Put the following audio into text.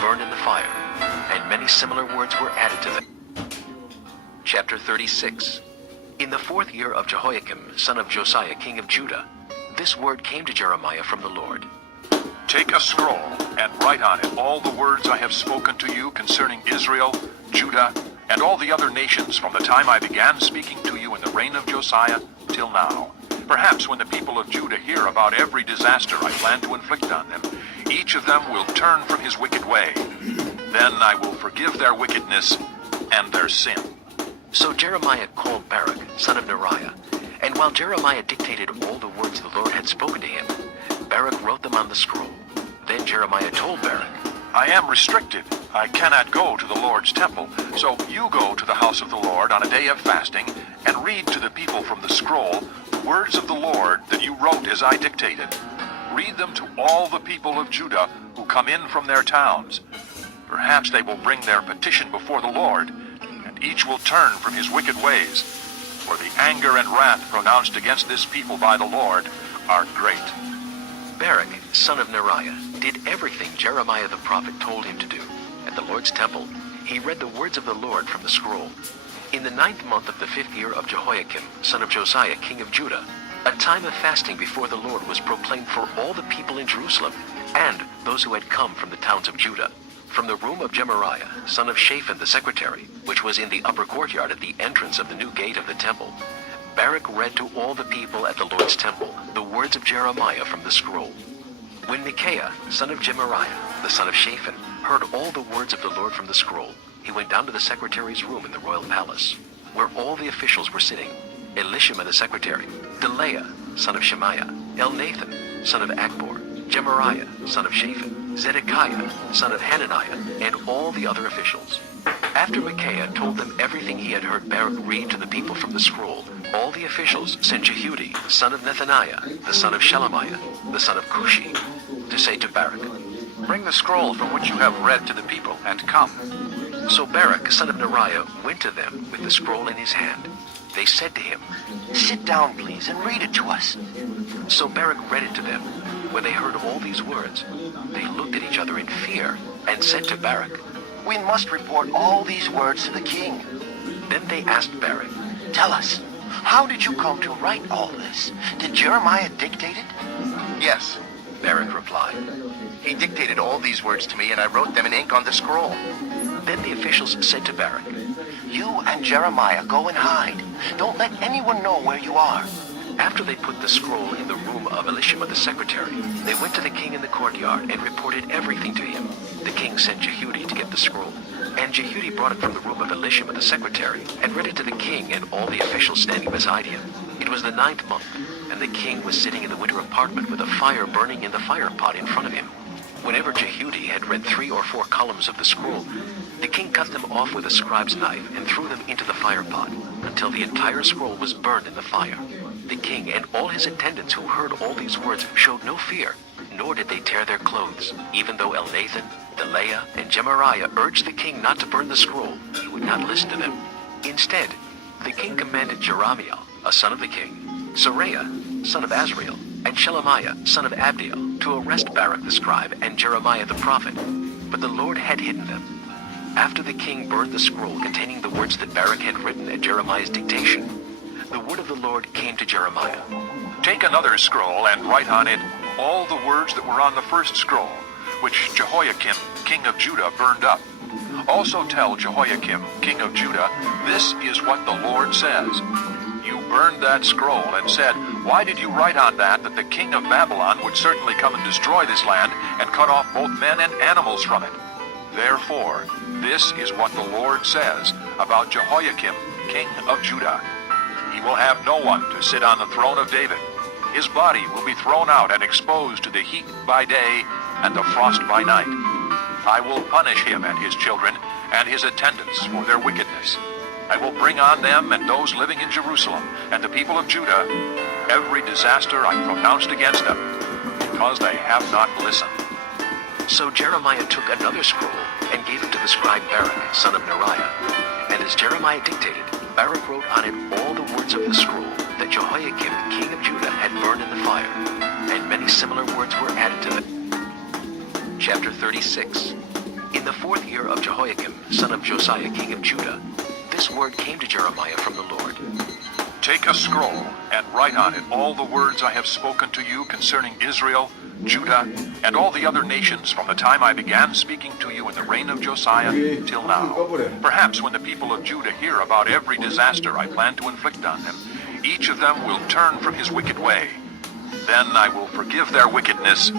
burned in the fire, and many similar words were added to them. Chapter 36. In the 4th year of Jehoiakim, son of Josiah, king of Judah, this word came to Jeremiah from the Lord. Take a scroll and write on it all the words I have spoken to you concerning Israel, Judah, and all the other nations from the time I began speaking to you in the reign of Josiah till now. Perhaps when the people of Judah hear about every disaster I plan to inflict on them, each of them will turn from his wicked way. Then I will forgive their wickedness and their sin. So Jeremiah called Baruch, son of Neriah, and while Jeremiah dictated all the words the Lord had spoken to him, Baruch wrote them on the scroll. Then Jeremiah told Baruch, I am restricted. I cannot go to the Lord's temple. So you go to the house of the Lord on a day of fasting and read to the people from the scroll the words of the Lord that you wrote as I dictated. Read them to all the people of Judah who come in from their towns. Perhaps they will bring their petition before the Lord, and each will turn from his wicked ways. For the anger and wrath pronounced against this people by the Lord are great. Baruch, son of Neriah, did everything Jeremiah the prophet told him to do. At the Lord's temple, he read the words of the Lord from the scroll. In the 9th month of the 5th year of Jehoiakim, son of Josiah, king of Judah, a time of fasting before the Lord was proclaimed for all the people in Jerusalem, and those who had come from the towns of Judah. From the room of Gemariah, son of Shaphan the secretary, which was in the upper courtyard at the entrance of the new gate of the temple, Baruch read to all the people at the Lord's temple the words of Jeremiah from the scroll. When Micaiah, son of Gemariah, the son of Shaphan, heard all the words of the Lord from the scroll, he went down to the secretary's room in the royal palace, where all the officials were sitting: Elishama the secretary, Delaiah, son of Shemaiah, Elnathan, son of Akbor, Gemariah, son of Shaphan, Zedekiah, son of Hananiah, and all the other officials. After Micaiah told them everything he had heard Baruch read to the people from the scroll, all the officials sent Jehudi, son of Nethaniah, the son of Shelemiah, the son of Cushi, to say to Baruch, Bring the scroll from which you have read to the people, and come. So Baruch, son of Neriah, went to them with the scroll in his hand. They said to him, Sit down, please, and read it to us. So Baruch read it to them. When they heard all these words, they looked at each other in fear, and said to Baruch, We must report all these words to the king. Then they asked Baruch, Tell us, how did you come to write all this? Did Jeremiah dictate it? Yes, Baruch replied. he dictated all these words to me, and I wrote them in ink on the scroll. Then the officials said to Baruch, You and Jeremiah go and hide. Don't let anyone know where you are. After they put the scroll in the room of Elishama the secretary, they went to the king in the courtyard and reported everything to him. The king sent Jehudi to get the scroll, and Jehudi brought it from the room of Elishama the secretary and read it to the king and all the officials standing beside him. It was the 9th month, and the king was sitting in the winter apartment with a fire burning in the fire pot in front of him. Whenever Jehudi had read 3 or 4 columns of the scroll, the king cut them off with a scribe's knife and threw them into the fire pot until the entire scroll was burned in the fire. The king and all his attendants who heard all these words showed no fear, nor did they tear their clothes. Even though Elnathan, Delaiah, and Gemariah urged the king not to burn the scroll, he would not listen to them. Instead, the king commanded Jeramiel, a son of the king, Seraiah, son of Azrael, and Shelemiah, son of Abdiel, to arrest Baruch the scribe and Jeremiah the prophet. But the Lord had hidden them. After the king burned the scroll containing the words that Baruch had written at Jeremiah's dictation, the word of the Lord came to Jeremiah. Take another scroll and write on it all the words that were on the first scroll, which Jehoiakim, king of Judah, burned up. Also tell Jehoiakim, king of Judah, this is what the Lord says. You burned that scroll and said, Why did you write on that the king of Babylon would certainly come and destroy this land and cut off both men and animals from it? Therefore, this is what the Lord says about Jehoiakim, king of Judah. He will have no one to sit on the throne of David. His body will be thrown out and exposed to the heat by day and the frost by night. I will punish him and his children and his attendants for their wickedness. I will bring on them and those living in Jerusalem and the people of Judah every disaster I pronounced against them, because they have not listened. So Jeremiah took another scroll and gave it to the scribe Baruch, son of Neriah. And as Jeremiah dictated, Baruch wrote on it all the words of the scroll that Jehoiakim, king of Judah, had burned in the fire, and many similar words were added to them. Chapter 36. In the 4th year of Jehoiakim, son of Josiah, king of Judah, this word came to Jeremiah from the Lord. Take a scroll and write on it all the words I have spoken to you concerning Israel, Judah, and all the other nations from the time I began speaking to you in the reign of Josiah till now. Perhaps when the people of Judah hear about every disaster I plan to inflict on them, each of them will turn from his wicked way. Then I will forgive their wickedness